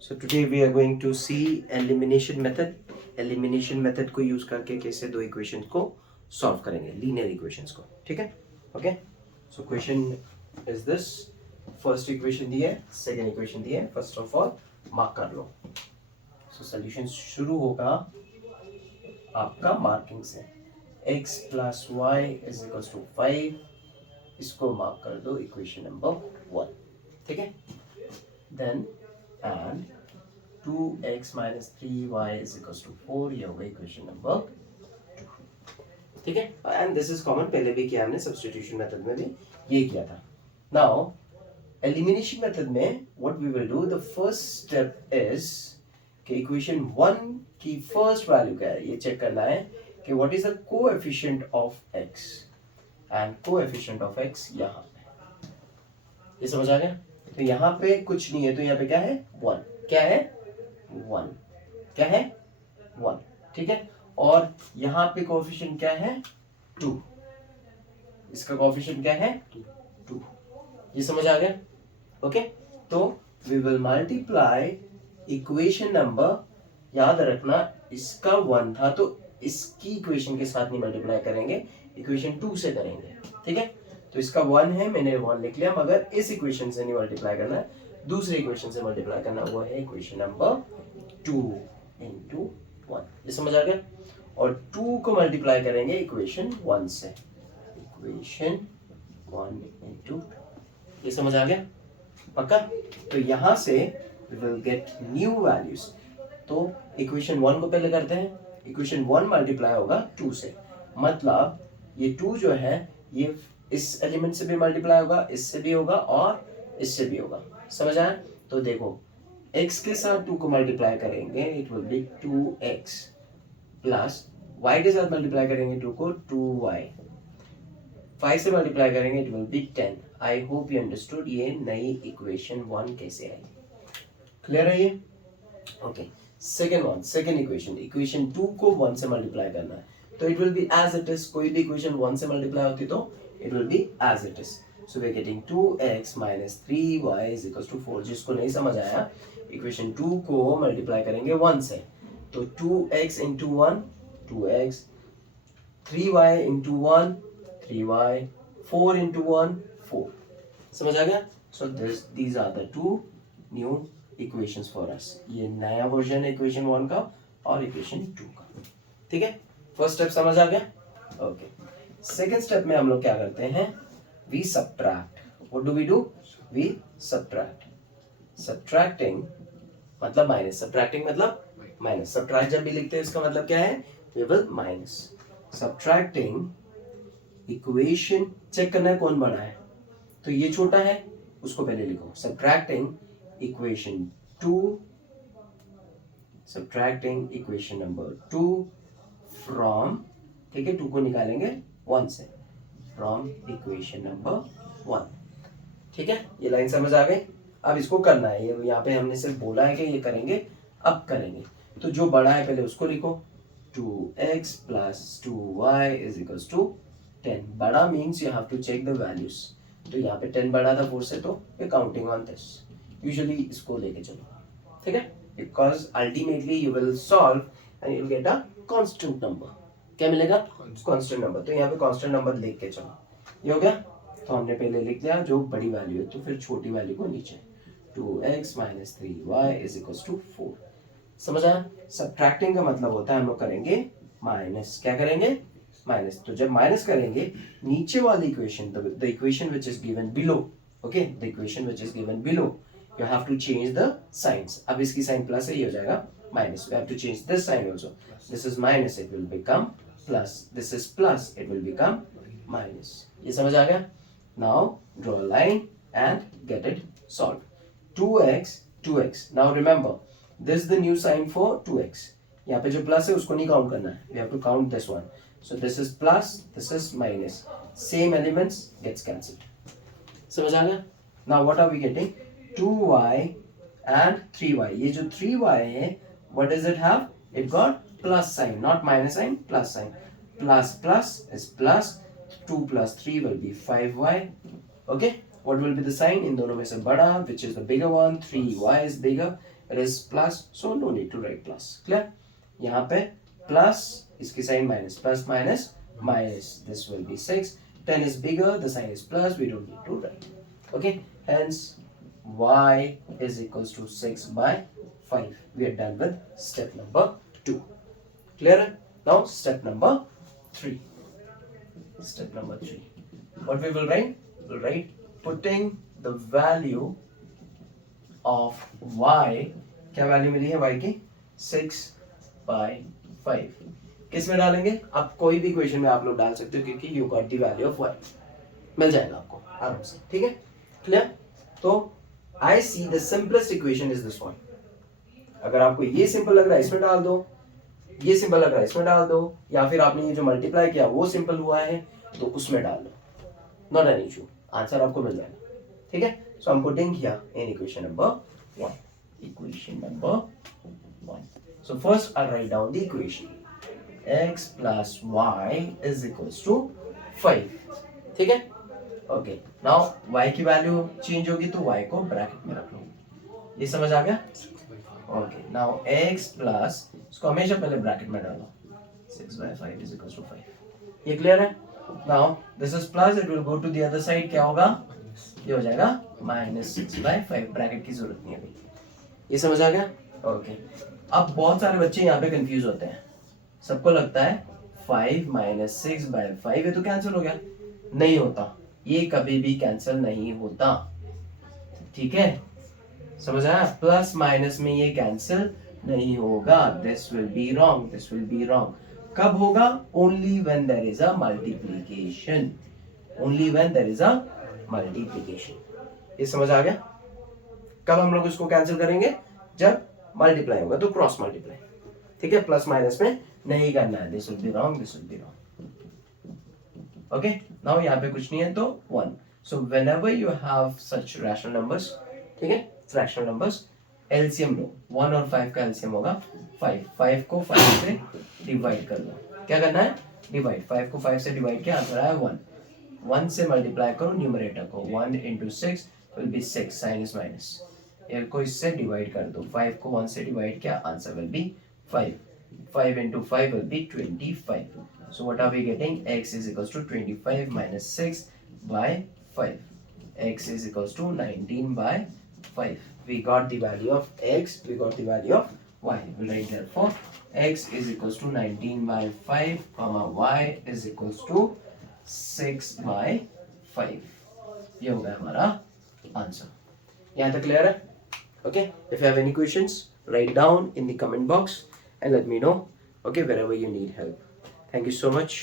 So today we are going to see elimination method. Elimination method को use करके कैसे दो इक्वेशन को सॉल्व करेंगे, लीनियर इक्वेशंस को. ठीक है, okay. So question is this. First equation दी है, सेकेंड इक्वेशन दी है. फर्स्ट ऑफ ऑल मार्क कर लो. सो सोल्यूशन शुरू होगा आपका मार्किंग से. x plus Y is equals to 5. इसको मार्क कर दो इक्वेशन नंबर 1. ठीक है. Then and 2x minus 3y is equals to 4. ये होगा इक्वेशन नंबर 2. ठीक है, एंड दिस इज कॉमन, पहले भी किया हमने, सब्स्टिट्यूशन मेथड में भी ये किया था. नाउ एलिमिनेशन मेथड में what we will do, the first step is कि इक्वेशन 1 की फर्स्ट वैल्यू क्या है ये चेक करना है कि what is the coefficient of x, and coefficient of x यहाँ पे. ये समझ आ गया. तो यहाँ पे कुछ नहीं है, तो यहाँ पे क्या है 1. क्या है 1. क्या है 1. ठीक है. और यहाँ पे कोएफिशिएंट क्या है 2. इसका कोएफिशिएंट क्या है 2. ये समझ आ गया. ओके. तो we will multiply equation number, याद रखना इसका 1 था तो इसकी इक्वेशन के साथ नहीं मल्टीप्लाई करेंगे, इक्वेशन 2 से करेंगे. ठीक है. तो इसका 1 है, मैंने 1 लिख लिया, मगर इस इक्वेशन से नहीं मल्टीप्लाई करना है, दूसरे इक्वेशन से मल्टीप्लाई करना. वो है इक्वेशन नंबर 2 इंटू 1. ये समझ आ गया. और 2 को मल्टीप्लाई करेंगे इक्वेशन 1 से, इक्वेशन 1 इंटू. ये समझ आ गया. पक्का. तो यहां से we will get new values. तो इक्वेशन 1 को पहले करते हैं. इक्वेशन 1 मल्टीप्लाई होगा 2 से, मतलब ये 2 जो है ये इस एलिमेंट से भी मल्टीप्लाई होगा, इससे भी होगा और इससे भी होगा. समझ आया. तो देखो x के साथ 2 को मल्टीप्लाई करेंगे, it will B 2x plus y के साथ मल्टीप्लाई करेंगे 2 को 2y. 5 से मल्टीप्लाई करेंगे it will be 10. I hope you understood ये नई इक्वेशन 1 कैसे आई. क्लियर है ये. Okay. Second one, second equation, equation 2 को 1 से मल्टीप्लाई करना है, तो it will be as it is. कोई भी इक्वेशन 1 से मल्टीप्लाई होती तो it will be as it is. So we are getting 2x minus 3y is equals to 4. जिसको नहीं समझ आया, इक्वेशन 2 को मल्टीप्लाई करेंगे 1 से, तो 2x into 1 2x, 3y into 1 3y, 4 into 1 4. समझ आ गया. So these are the two new equations for us. ये नया वर्जन है इक्वेशन 1 का और इक्वेशन 2 का. ठीक है. फर्स्ट स्टेप समझ आ गया. ओके. सेकेंड स्टेप में हम लोग क्या करते हैं, we subtract. What do we do, we subtract. Subtracting मतलब माइनस, सबट्रैक्टिंग मतलब माइनस. सबट्रैक्ट जब भी लिखते हैं इसका मतलब क्या है, we will minus. Subtracting equation, check करना है कौन बड़ा है, तो ये छोटा है उसको पहले लिखो. Subtracting equation 2, subtracting equation number 2 from, ठीक है, 2 को निकालेंगे 1 से, फ्रॉम इक्वेशन नंबर 1. ठीक है. ये लाइन समझ आ गई. अब इसको करना है, ये यहाँ पे हमने सिर्फ बोला है कि ये करेंगे, अब करेंगे. तो जो बड़ा है पहले उसको लिखो. 2x plus 2y is equals to 10. बड़ा means you have to check the values. तो यहाँ पे 10 बड़ा था 4 से, तो we counting on this. Usually इसको लेके चलो. ठीक है. Because ultimately you will solve and you will get a constant number. क्या मिलेगा, कांस्टेंट नंबर. तो यहाँ पे कांस्टेंट नंबर लिख के चलो. ये हो गया. तो हमने पहले लिख दिया जो बड़ी वैल्यू है, तो फिर छोटी वैल्यू को नीचे. 2x minus 3y is equals to 4. समझ आया. सबट्रैक्टिंग का मतलब होता है हम लोग करेंगे माइनस. क्या करेंगे, माइनस. तो जब माइनस करेंगे नीचे वाली equation, the equation which is given below, okay, the equation which is given below, you have to change the science. अब इसकी साइन प्लस है, ये हो जाएगा minus. We have to change this sign also. This is minus, it will become plus. This is plus, it will become minus. ये समझ आ गया. Now draw a line and get it solve. 2x 2x. Now remember this is the new sign for 2x. यहाँ पे जो plus है उसको नहीं काउंट करना है, we have to count this one. So this is plus, this is minus. Same elements gets cancelled. समझ आ गया. Now what are we getting, 2y and 3y. ये जो 3y है, what does it have? It got plus sign, not minus sign, plus sign. Plus plus is plus. 2 plus 3 will be 5y. Okay. What will be the sign? इन दोनों में से बड़ा, which is the bigger one. 3y is bigger. It is plus, so no need to write plus. Clear? यहाँ पे plus, इसकी sign minus, plus minus minus, this will be 6. 10 is bigger, the sign is plus, we don't need to write. Okay, hence y is equals to 6 by 5. We are done with step number 2. Clear? Now step number 3. Step number 3. What we will write? We'll write putting the value of y. क्या value मिली है y की? 6 by 5. किस में डालेंगे? आप कोई भी equation में आप लोग डाल सकते हो क्योंकि you got the value of y. मिल जाएगा आपको आराम से. ठीक है? क्लियर? तो I see the simplest equation is this one. अगर आपको ये सिंपल लग रहा है इसमें डाल दो, ये सिंपल लग रहा है इसमें डाल दो, या फिर आपने ये जो मल्टीप्लाई किया वो सिंपल हुआ है तो उसमें डाल दो. नॉट एन इशू, आंसर आपको मिल जाएगा. ठीक है? So I am putting here in equation number 1. Equation number 1. So first I write down the equation x plus y is equals to 5. ठीक है? ओके, नाउ y की वैल्यू चेंज होगी तो y को ब्रैकेट में रख लो. ये समझ आ गया? ओके, नाउ x प्लस, इसको हमेशा पहले ब्रैकेट में डालो, 6 by 5 is equals to 5. ये क्लियर है? Now this is plus, it will go to the other side, क्या होगा? ये हो जाएगा -6 by 5. ब्रैकेट की जरूरत नहीं है अभी. ये समझ आ गया? ओके. अब बहुत सारे बच्चे यहाँ पे कंफ्यूज होते हैं. सबको लगता है 5 - 6 by 5 ये तो कैंसिल हो गया. नहीं होता, ये कभी भी कैंसिल नहीं होता. ठीक है? समझ आया? प्लस माइनस में ये कैंसिल नहीं होगा. This will be wrong, this will be wrong. कब होगा? Only when there is a multiplication. Only when there is a multiplication. ये समझ आ गया? कब हम लोग इसको कैंसिल करेंगे? जब मल्टीप्लाई होगा, तो क्रॉस मल्टीप्लाई. ठीक है? प्लस माइनस में नहीं करना है. This will be wrong, this will be wrong. Okay, now यहाँ पे कुछ नहीं है तो 1. So whenever you have such rational numbers, ठीक है, फ्रैक्शनल नंबर्स, एलसीएम लो. 1 और 5 का एलसीएम होगा 5. 5 को 5 से डिवाइड कर लो. क्या करना है? डिवाइड. 5 को 5 से डिवाइड किया, आंसर आया 1. 1 से मल्टीप्लाई करो न्यूमरेटर को. 1 into 6 will be 6. Sign is minus. को इससे डिवाइड कर दो. 5 को 1 से डिवाइड किया, answer will be 5. 5 into 5 will be 25. So what are we getting? X is equals to 25 minus 6 by 5. X is equals to 19 by 5. We got the value of X, we got the value of Y. We write therefore X is equals to 19 by 5, comma Y is equals to 6 by 5. ये हो गया हमारा answer. यहाँ तक clear है? Okay, if you have any questions, write down in the comment box and let me know, okay, wherever you need help. Thank you so much.